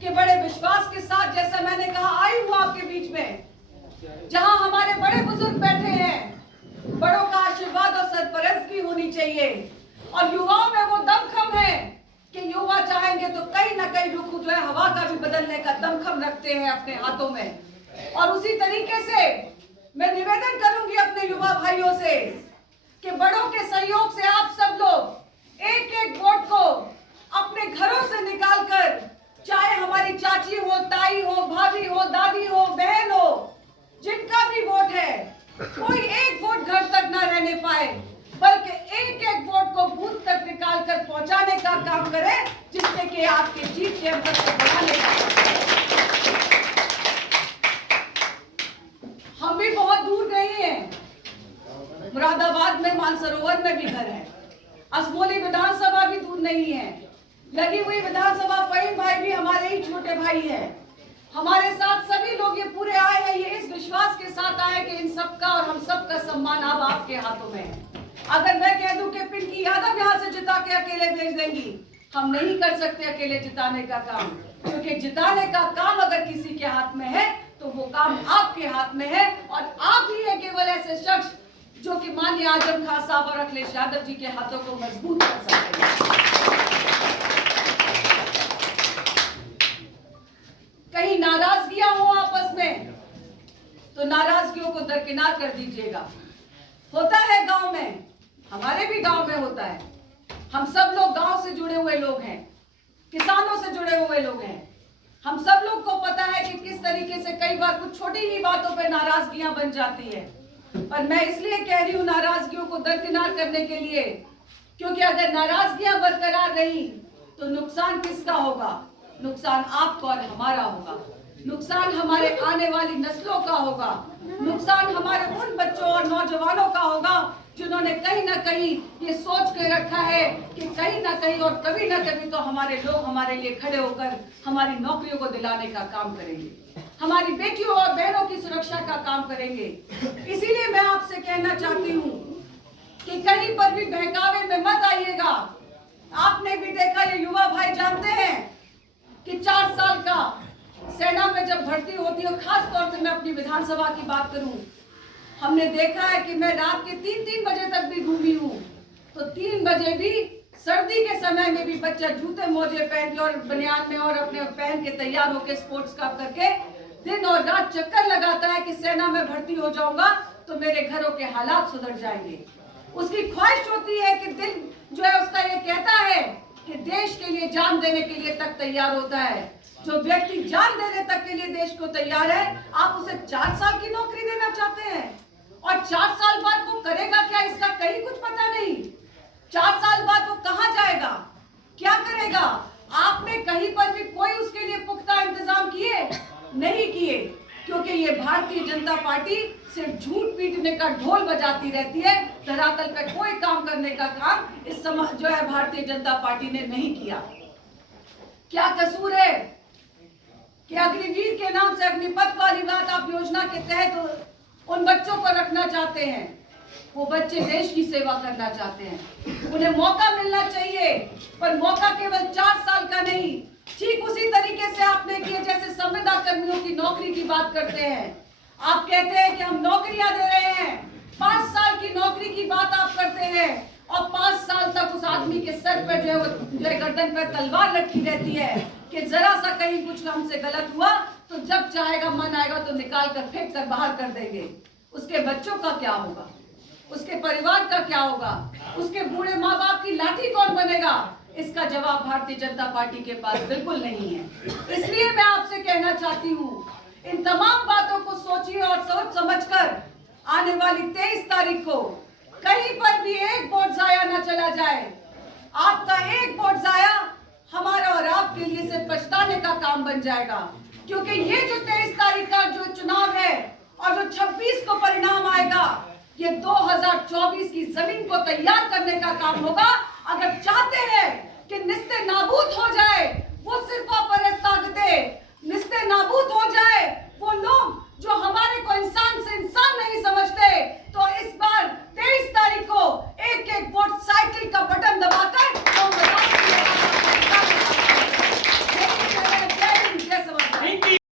कि बड़े विश्वास के साथ, जैसा मैंने कहा, आई हूं आपके बीच में, जहां हमारे बड़े बुजुर्ग बैठे हैं। बड़ों का आशीर्वाद और सरपरस्ती होनी चाहिए, और युवाओं में वो दमखम है कि युवा चाहेंगे तो कहीं ना कहीं रुख जो है हवा का भी बदलने का दमखम रखते हैं अपने हाथों में। और उसी तरीके से मैं निवेदन करूंगी अपने युवा भाइयों से कि बड़ों के सहयोग से आप सब लोग एक एक वोट को अपने घरों से निकालकर, चाहे हमारी चाची हो, ताई हो, भाभी हो, दादी हो, बहन हो, जिनका भी वोट है, कोई एक वोट घर तक ना रहने पाए, बल्कि एक एक वोट को बूथ तक निकाल कर पहुंचाने का काम करें, जिससे कि आपके जीत के अंतर को बढ़ाने का। हम भी बहुत दूर नहीं हैं, मुरादाबाद में मानसरोवर में भी घर है, असमोली विधानसभा भी दूर नहीं है, लगी हुई विधानसभा फहीम भाई भी हमारे ही छोटे भाई है। हमारे साथ सभी लोग ये पूरे आए हैं, ये इस विश्वास के साथ आए कि इन सबका और हम सबका सम्मान अब आपके हाथों में है। अगर मैं कह दूं कि पिंकी यादव यहाँ से जिता के अकेले भेज देंगी, हम नहीं कर सकते अकेले जिताने का काम, क्योंकि जिताने का काम अगर किसी के हाथ में है तो वो काम आपके हाथ में है, और आप ही है केवल ऐसे शख्स जो कि माननीय आजम खान साहब और अखिलेश यादव जी के हाथों को मजबूत कर सकते हैं। कहीं नाराजगियां हो आपस में तो नाराजगियों को दरकिनार कर दीजिएगा। होता है गांव में, हमारे भी गांव में होता है, हम सब लोग गांव से जुड़े हुए लोग हैं, किसानों से जुड़े हुए लोग हैं। हम सब लोग को पता है कि किस तरीके से कई बार कुछ छोटी ही बातों पर नाराजगियां बन जाती है। पर मैं इसलिए कह रही हूं नाराजगियों को दरकिनार करने के लिए, क्योंकि अगर नाराजगियां बरकरार रही तो नुकसान किसका होगा? नुकसान आपका और हमारा होगा, नुकसान हमारे आने वाली नस्लों का होगा, नुकसान हमारे उन बच्चों और नौजवानों का होगा जिन्होंने कहीं ना कहीं ये सोच के रखा है कि कहीं ना कहीं और कभी ना कभी तो हमारे लोग हमारे लिए खड़े होकर हमारी नौकरियों को दिलाने का काम करेंगे, हमारी बेटियों और बहनों की सुरक्षा का काम करेंगे। इसीलिए मैं आपसे कहना चाहती हूँ कि कहीं पर भी बहकावे में मत आइएगा। आपने भी देखा, ये युवा भाई जानते हैं कि 4 साल का सेना में जब भर्ती होती है, खास तौर से मैं अपनी विधानसभा की बात करूं, हमने देखा है कि मैं रात के 3-3 बजे तक भी घूमी हूं, तो 3 बजे भी सर्दी के समय में भी बच्चा जूते मोजे पहन के और बनियान में और अपने पहन के तैयार होकर स्पोर्ट्स का करके दिन और रात चक्कर लगाता है कि सेना में भर्ती हो जाऊंगा तो मेरे घरों के हालात सुधर जाएंगे। उसकी ख्वाहिश होती है कि दिल जो है उसका ये कहता है कि देश के लिए जान देने के लिए तक तैयार होता है। जो व्यक्ति जान देने तक के लिए देश को तैयार है, आप उसे 4 साल की नौकरी देना चाहते हैं, और 4 साल बाद वो करेगा क्या, इसका कहीं कुछ पता नहीं। 4 साल बाद वो कहां जाएगा, क्या करेगा? आपने कहीं पर भी कोई उसके लिए पुख्ता इंतजाम किए? नहीं किए, क्योंकि ये भारतीय जनता पार्टी सिर्फ झूठ पीटने का ढोल बजाती रहती है, धरातल पे कोई काम करने का काम इस समय जो है भारतीय जनता पार्टी ने नहीं किया। क्या कसूर है कि अग्निवीर के नाम से अग्निपथ वाली बात आप योजना के तहत उन बच्चों को रखना चाहते हैं? वो बच्चे देश की सेवा करना चाहते हैं, उन्हें मौका मिलना चाहिए, पर मौका केवल 4 साल का नहीं। ठीक उसी तरीके से आपने किया जैसे संविदा कर्मियों की नौकरी की बात करते हैं। आप कहते हैं कि हम नौकरियां दे रहे हैं, 5 साल की नौकरी की बात आप करते हैं, और 5 साल तक उस आदमी के सर पर जो है गर्दन पर तलवार लटकी रहती है कि जरा सा कहीं कुछ हमसे गलत हुआ तो जब चाहेगा मन आएगा तो निकाल कर फेंक कर बाहर कर देंगे। उसके बच्चों का क्या होगा? उसके परिवार का क्या होगा? उसके बूढ़े माँ बाप की लाठी कौन बनेगा? इसका जवाब भारतीय जनता पार्टी के पास बिल्कुल नहीं है। इसलिए मैं आपसे कहना चाहती हूँ, इन तमाम बातों को सोचिए और सोच समझकर आने वाली 23 तारीख को कहीं पर भी एक वोट जाया न चला जाए। आपका एक वोट जाया हमारा और आपके लिए सिर्फ पछताने का काम बन जाएगा, क्योंकि ये जो 23 तारीख का जो चुनाव है और जो 26 को परिणाम आएगा, ये 2024 की जमीन को तैयार करने का काम होगा। अगर चाहते हैं कि निस्ते नाबूद हो जाए वो सिर्फ परस्त ताकतें, निस्ते नाबूद हो जाए वो लोग जो हमारे को इंसान से इंसान नहीं समझते, तो इस बार 23 तारीख को